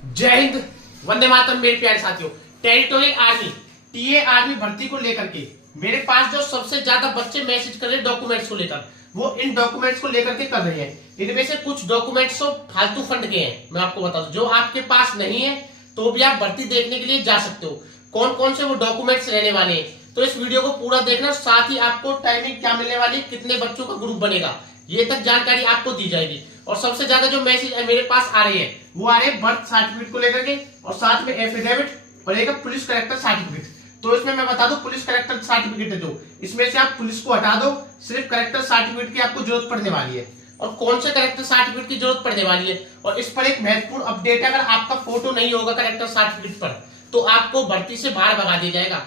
जय हिंद, वंदे मातरम। मेरे प्यारे साथियों, टेरिटोरियल आर्मी टीए आर्मी भर्ती को लेकर के मेरे पास जो सबसे ज्यादा बच्चे मैसेज कर रहे हैं डॉक्यूमेंट्स को लेकर, वो इन डॉक्यूमेंट्स को लेकर के कर रहे हैं। इनमें से कुछ डॉक्यूमेंट्स तो फालतू फंड के हैं। मैं आपको बता दूं, जो आपके पास नहीं है तो भी आप भर्ती देखने के लिए जा सकते हो। कौन कौन से वो डॉक्यूमेंट्स रहने वाले हैं, तो इस वीडियो को पूरा देखना। साथ ही आपको टाइमिंग क्या मिलने वाली, कितने बच्चों का ग्रुप बनेगा, ये तक जानकारी आपको दी जाएगी। और सबसे ज्यादा जो मैसेज मेरे पास आ रहे हैं वो आ रहे हैं बर्थ सर्टिफिकेट को लेकर के, और साथ में एफिडेविट और एक पुलिस करेक्टर सर्टिफिकेट। तो इसमें मैं बता दूं, पुलिस करेक्टर सर्टिफिकेट है जो, इसमें से आप पुलिस को हटा दो, सिर्फ करेक्टर सर्टिफिकेट की आपको जरूरत पड़ने वाली है। और कौन से करेक्टर सर्टिफिकेट की जरूरत पड़ने वाली है, और इस पर एक महत्वपूर्ण अपडेट है, अगर आपका फोटो नहीं होगा करेक्टर सर्टिफिकेट पर तो आपको भर्ती से बाहर भगा दिया जाएगा।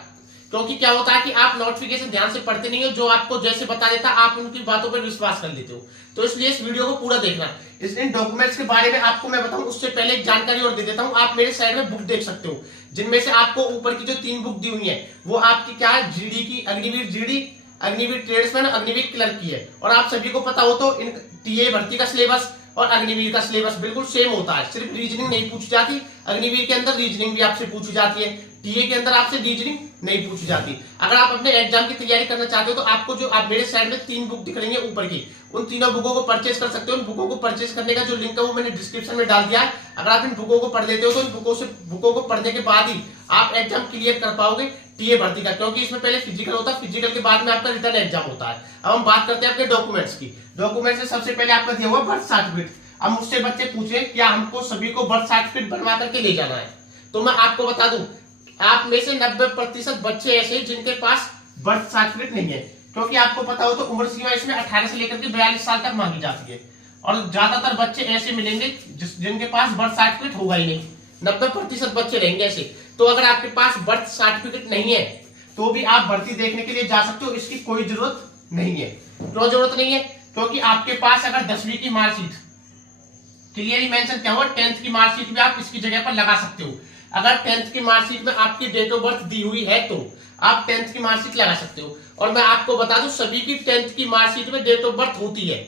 क्योंकि क्या होता है कि आप नोटिफिकेशन ध्यान से पढ़ते नहीं हो, जो आपको जैसे बता देता आप उनकी बातों पर विश्वास कर लेते हो। तो इसलिए इस वीडियो को पूरा देखना। इन डॉक्यूमेंट्स के बारे में आपको मैं बताऊं उससे पहले एक जानकारी और दे देता हूं। आप मेरे साइड में बुक देख सकते हो, जिनमें से आपको ऊपर की जो 3 बुक दी हुई है वो आपकी क्या है, जीडी की, Agniveer GD, Agniveer tradesman, Agniveer clerk की है। और आप सभी को पता हो तो इन टीए भर्ती का सिलेबस और अग्निवीर का सिलेबस बिल्कुल सेम होता है। सिर्फ रीजनिंग नहीं पूछी जाती, अग्निवीर के अंदर रीजनिंग भी आपसे पूछी जाती है, टीए के अंदर आपसे रीजनिंग नहीं पूछी जाती। अगर आप अपने एग्जाम की तैयारी करना चाहते हो तो आपको जो आप मेरे साइड में 3 बुक दिख रही है ऊपर की, उन तीनों बुकों को परचेज कर सकते हो। उन बुकों को परचेज करने का जो लिंक है वो मैंने डिस्क्रिप्शन में डाल दिया है। अगर आप इन बुकों को पढ़ लेते हो तो इन बुकों को पढ़ने के बाद ही आप एग्जाम क्लियर कर पाओगे टीए भर्ती का, क्योंकि इसमें पहले फिजिकल होता है, फिजिकल के बाद में आपका रिटर्न एग्जाम होता है। अब हम बात करते हैं आपके डॉक्यूमेंट्स की। डॉक्यूमेंट्स में सबसे पहले आपका दिया हुआ बर्थ सर्टिफिकेट। अब मुझसे बच्चे पूछे क्या हमको सभी को बर्थ सर्टिफिकेट बनवा करके ले जाना है, तो मैं आपको बता दूं, आप में से 90% बच्चे ऐसे जिनके पास बर्थ सर्टिफिकेट नहीं है। क्योंकि आपको पता हो तो उम्र सीमा इसमें 18 से लेकर के 42 साल तक मांगी जाती है, और ज्यादातर बच्चे ऐसे मिलेंगे जिनके पास बर्थ सर्टिफिकेट होगा ही नहीं। 90% बच्चे रहेंगे ऐसे। तो अगर आपके पास बर्थ सर्टिफिकेट नहीं है तो भी आप भर्ती देखने के लिए जा सकते हो, इसकी कोई जरूरत नहीं है। क्यों जरूरत नहीं है? क्योंकि आपके पास अगर 10वीं की मार्कशीट क्लियरली मेंशन क्या हुआ, 10th की मार्कशीट भी आप इसकी जगह पर लगा सकते हो। अगर 10th की मार्कशीट में आपकी डेट ऑफ बर्थ दी हुई है तो आप 10th की मार्कशीट लगा सकते हो। और मैं आपको बता दूं, सभी की 10th की मार्कशीट में डेट ऑफ बर्थ होती है,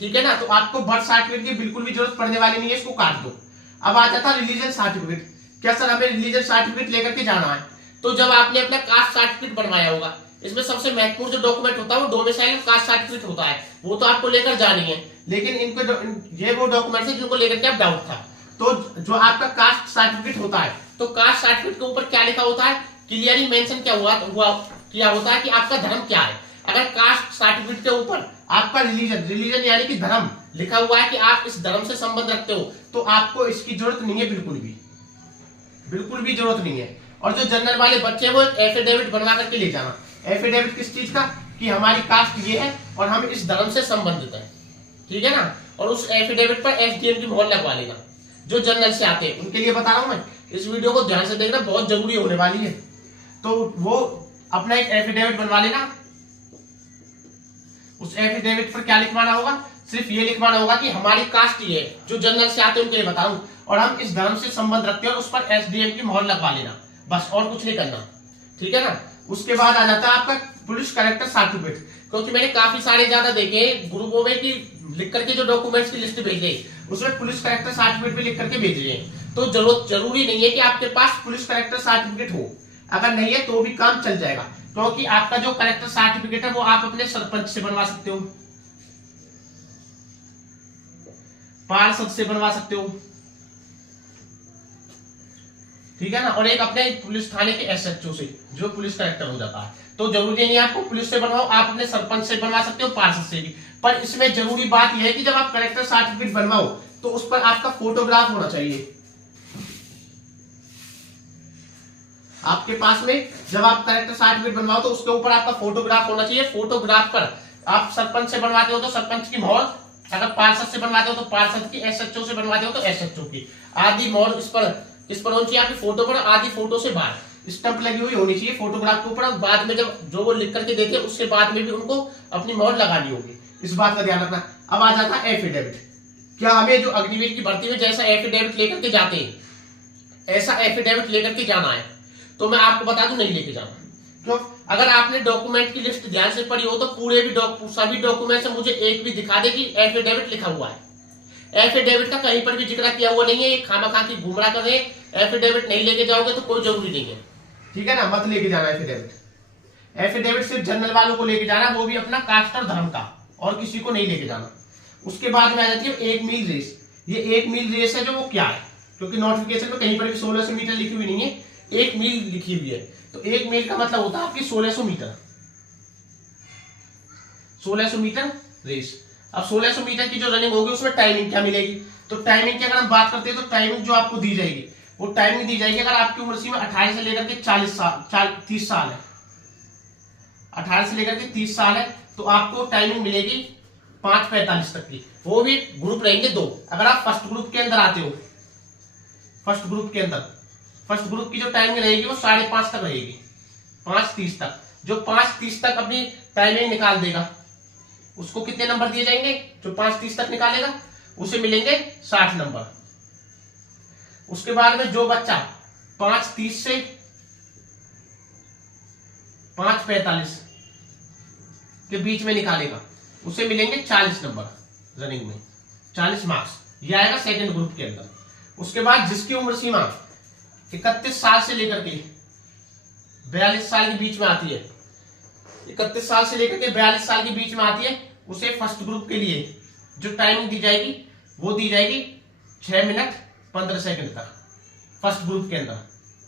ठीक है ना। तो आपको बर्थ सर्टिफिकेट की बिल्कुल भी जरूरत पड़ने वाली नहीं है, इसको काट दो। अब आ जाता रिलीजन सर्टिफिकेट। क्या सर हमें रिलीजन सर्टिफिकेट लेकर के जाना है? तो जब आपने अपना कास्ट सर्टिफिकेट बनवाया होगा, इसमें सबसे महत्वपूर्ण जो डॉक्यूमेंट होता है वो डोमिसाइल कास्ट सर्टिफिकेट होता है, वो तो आपको लेकर जानी है। लेकिन इनको ये वो डॉक्यूमेंट्स है जिनको लेकर के आप डाउट था। तो जो आपका कास्ट सर्टिफिकेट होता है, तो कास्ट सर्टिफिकेट के ऊपर क्या लिखा होता है, क्लियरली मेंशन क्या किया होता है कि आपका धर्म क्या है। अगर कास्ट सर्टिफिकेट के ऊपर आपका रिलीजन यानी कि धर्म लिखा हुआ है कि आप इस धर्म से संबंध रखते हो, तो आपको इसकी जरूरत नहीं है, बिल्कुल भी जरूरत नहीं है। और जो जनरल वाले बच्चे हैं वो एक एफिडेविट बनवा करके ले जाना। एफिडेविट किस चीज का, कि हमारी कास्ट ये है और हम इस धर्म से संबंधित हैं, ठीक है ना। और उस एफिडेविट पर एसडीएम की मोहर लगवा लेना। जो जनरल से आते हैं उनके लिए बता रहा हूं मैं, इस वीडियो को ध्यान से देखना, बहुत जरूरी होने वाली है। तो वो अपना एक एफिडेविट बनवा लेना। उस एफिडेविट पर क्या लिखवाना होगा, सिर्फ ये लिखवाना होगा कि हमारी कास्ट ये है। जो जनरल से आते हैं उनके लिए बता रहा हूं, और हम इस धर्म से संबंध रखते हैं, और उस पर एसडीएम की मोहर लगवा लेना, बस और कुछ नहीं करना, ठीक है ना। उसके बाद आ जाता है आपका पुलिस करेक्टर सर्टिफिकेट। क्योंकि मैंने काफी सारे ज्यादा देखे ग्रुपों में कि लिख करके जो डॉक्यूमेंट्स की लिस्ट भेज रहे उसमें पुलिस करेक्टर सर्टिफिकेट भी लिख करके भेज रहे हैं। तो जरूरी नहीं है कि आपके पास पुलिस करेक्टर सर्टिफिकेट हो, अगर नहीं है तो भी काम चल जाएगा। क्योंकि आपका जो करेक्टर सर्टिफिकेट है वो आप अपने सरपंच से बनवा सकते हो, पार्षद से बनवा सकते हो, ठीक है ना। और एक अपने पुलिस थाने के एसएचओ से, जो पुलिस कलेक्टर हो जाता है। तो जरूरी नहीं है आपको पुलिस से बनवाओ, आप अपने सरपंच से बनवा सकते हो, पार्षद से भी। पर इसमें जरूरी बात यह है कि जब आप कलेक्टर सर्टिफिकेट बनवाओ तो उस पर आपका फोटोग्राफ होना चाहिए आपके पास में। जब आप कलेक्टर सर्टिफिकेट बनवाओ तो उसके ऊपर आपका फोटोग्राफ होना चाहिए। फोटोग्राफ पर आप सरपंच से बनवाते हो तो सरपंच की मोहर, अगर पार्षद से बनवाते हो तो पार्षद की, एसएचओ से बनवाते हो तो एसएचओ की, आदि मोहर इस पर होनी चाहिए। आपकी फोटो पर आदि फोटो से बाहर स्टंप लगी हुई होनी चाहिए फोटोग्राफ के ऊपर। बाद में जब जो वो लिख करके देते हैं उसके बाद में भी उनको अपनी मोहर लगानी होगी, इस बात का ध्यान रखना। अब आ जाता है एफिडेविट। क्या हमें जो अग्निवीर की भर्ती में जैसा एफिडेविट लेकर के जाते हैं ऐसा एफिडेविट लेकर के जाना है? तो मैं आपको बता दूं, नहीं लेके जाना। क्यों? अगर आपने डॉक्यूमेंट की लिस्ट ध्यान से पढ़ी हो तो पूरे भी सभी डॉक्यूमेंट से मुझे एक भी दिखा दे कि एफिडेविट लिखा हुआ है। एफिडेविट का कहीं पर भी जिक्र किया हुआ नहीं है, ये खामखा की गुमराह कर रहे हैं। एफिडेविट नहीं लेके जाओगे तो कोई जरूरी नहीं है, ठीक है ना, मत लेके जाना एफिडेविट। एफिडेविट सिर्फ जनरल वालों को लेके जाना, वो भी अपना कास्ट और धर्म का, और किसी को नहीं लेके जाना। उसके बाद में आ जाती है 1 मील रेस। ये 1 मील रेस है जो वो क्या है, क्योंकि नोटिफिकेशन में कहीं पर भी 1600 मीटर लिखी हुई नहीं है, 1 मील लिखी हुई है। तो 1 मील का मतलब होता है आपकी 1600 मीटर, 1600 मीटर रेस। अब 1600 मीटर की जो रनिंग होगी उसमें टाइमिंग क्या मिलेगी, तो टाइमिंग की अगर हम बात करते हैं तो टाइमिंग जो आपको दी जाएगी वो टाइमिंग दी जाएगी, अगर आपकी उम्र सीमा 18 से लेकर के 30 साल है, 18 से लेकर के 30 साल है, तो आपको टाइमिंग मिलेगी 5:45 तक की। वो भी ग्रुप रहेंगे 2। अगर आप फर्स्ट ग्रुप के अंदर आते हो, फर्स्ट ग्रुप के अंदर, फर्स्ट ग्रुप की जो टाइमिंग रहेगी वो 5:30 तक रहेगी, 5:30 तक। जो 5:30 तक अपनी टाइमिंग निकाल देगा उसको कितने नंबर दिए जाएंगे, जो 5:30 तक निकालेगा उसे मिलेंगे 60 नंबर। उसके बाद में जो बच्चा 5:30 से 5:45 के बीच में निकालेगा उसे मिलेंगे 40 नंबर रनिंग में, 40 मार्क्स। यह आएगा सेकंड ग्रुप के अंदर। उसके बाद जिसकी उम्र सीमा 31 साल से लेकर के 42 साल के बीच में आती है, 31 साल से लेकर के 42 साल के बीच में आती है, उसे फर्स्ट ग्रुप के लिए जो टाइमिंग दी जाएगी वो दी जाएगी 6 मिनट 15 सेकंड तक। फर्स्ट ग्रुप के अंदर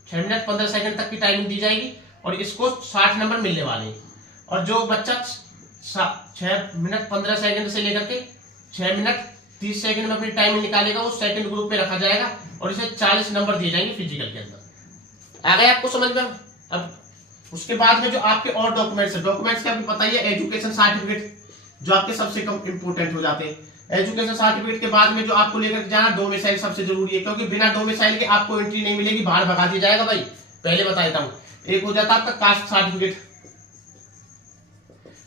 6 मिनट 15 सेकंड तक की टाइमिंग दी जाएगी और इसको 60 नंबर मिलने वाले हैं। और जो बच्चा 6 मिनट 15 सेकंड से लेकर के 6 मिनट 30 सेकंड में अपनी टाइमिंग निकालेगा वो सेकंड ग्रुप में रखा जाएगा और इसे 40 नंबर दिए जाएंगे फिजिकल के अंदर। आ गए आपको समझ में? अब उसके बाद में जो आपके और डॉक्यूमेंट्स है, डॉक्यूमेंट्स के आपको पता ही है, एजुकेशन सर्टिफिकेट जो आपके सबसे कम इंपोर्टेंट हो जाते हैं। एजुकेशन सर्टिफिकेट के बाद में जो आपको लेकर जाना डोमिसाइल सबसे जरूरी है, क्योंकि बिना डोमिसाइल के आपको एंट्री नहीं मिलेगी, बाहर भगा दिया जाएगा भाई, पहले बता देता हूं। एक हो जाता है आपका कास्ट सर्टिफिकेट,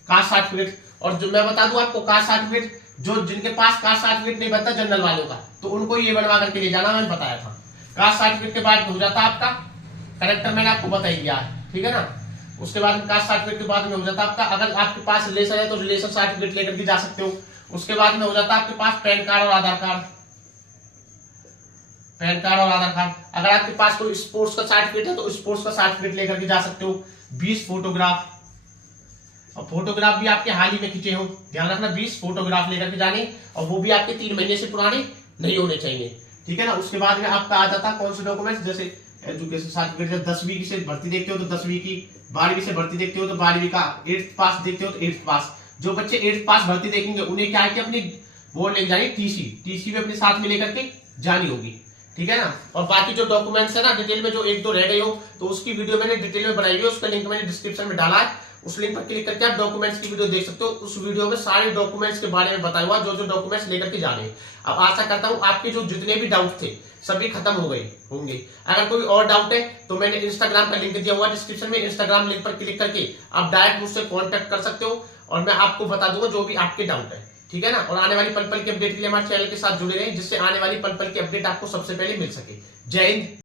कास्ट सर्टिफिकेट, और जो मैं बता दूं आपको कास्ट सर्टिफिकेट, जो जिनके पास कास्ट सर्टिफिकेट नहीं बनता जनरल वालों का, तो उनको ये बनवा करके ले जाना, मैंने बताया था। कास्ट सर्टिफिकेट के बाद हो जाता आपका करेक्टर, मैंने आपको बता ही दिया है, ठीक है ना। उसके बाद कास्ट सर्टिफिकेट के बाद में हो जाता आपका, अगर आपके पास रिलेशन है तो रिलेशन सर्टिफिकेट लेकर के जा सकते हो। उसके बाद में हो जाता आपके पास पैन कार्ड और आधार कार्ड, पैन कार्ड और आधार कार्ड। अगर आपके पास कोई स्पोर्ट्स का सर्टिफिकेट है तो स्पोर्ट्स का सर्टिफिकेट लेकर के जा सकते हो। 20 फोटोग्राफ, और फोटोग्राफ भी आपके हाल ही में खींचे हो, ध्यान रखना 20 फोटोग्राफ लेकर के जाने, और वो भी आपके 3 महीने से पुराने नहीं होने चाहिए, ठीक है ना। उसके बाद में आपका आ जाता कौन से डॉक्यूमेंट्स, जैसे एजुकेशन सर्टिफिकेट, 10वीं से भर्ती देखते हो तो 10वीं की, 12वीं से भर्ती देखते हो तो 12वीं का, 8th पास देखते हो तो 8th पास। जो बच्चे 8th पास भर्ती देखेंगे उन्हें क्या है कि अपनी बोर्ड लेके जानी, टीसी भी अपने साथ में लेकर के जानी होगी, ठीक है ना। और बाकी जो डॉक्यूमेंट्स है ना डिटेल में, जो 1-2 रह गए हो तो उसकी वीडियो मैंने डिटेल में बनाई हुई है, उसका लिंक मैंने डिस्क्रिप्शन में डाला है, उस लिंक पर क्लिक करके आप डॉक्यूमेंट्स की वीडियो देख सकते हो। उस वीडियो में सारे डॉक्यूमेंट्स के बारे में बताया हुआ, जो जो डॉक्यूमेंट्स लेकर के जाने हैं। अब आशा करता हूं आपके जो जितने भी डाउट थे सभी खत्म हो गए होंगे। अगर कोई और डाउट है तो मैंने इंस्टाग्राम का लिंक दिया हुआ है डिस्क्रिप्शन में, इंस्टाग्राम लिंक पर क्लिक करके आप डायरेक्ट मुझसे कॉन्टेक्ट कर सकते हो और मैं आपको बता दूंगा जो भी आपके डाउट है, ठीक है ना। और आने वाली पल पल की अपडेट के लिए हमारे चैनल के साथ जुड़े रहें, जिससे आने वाली पल पल की अपडेट आपको सबसे पहले मिल सके। जय हिंद।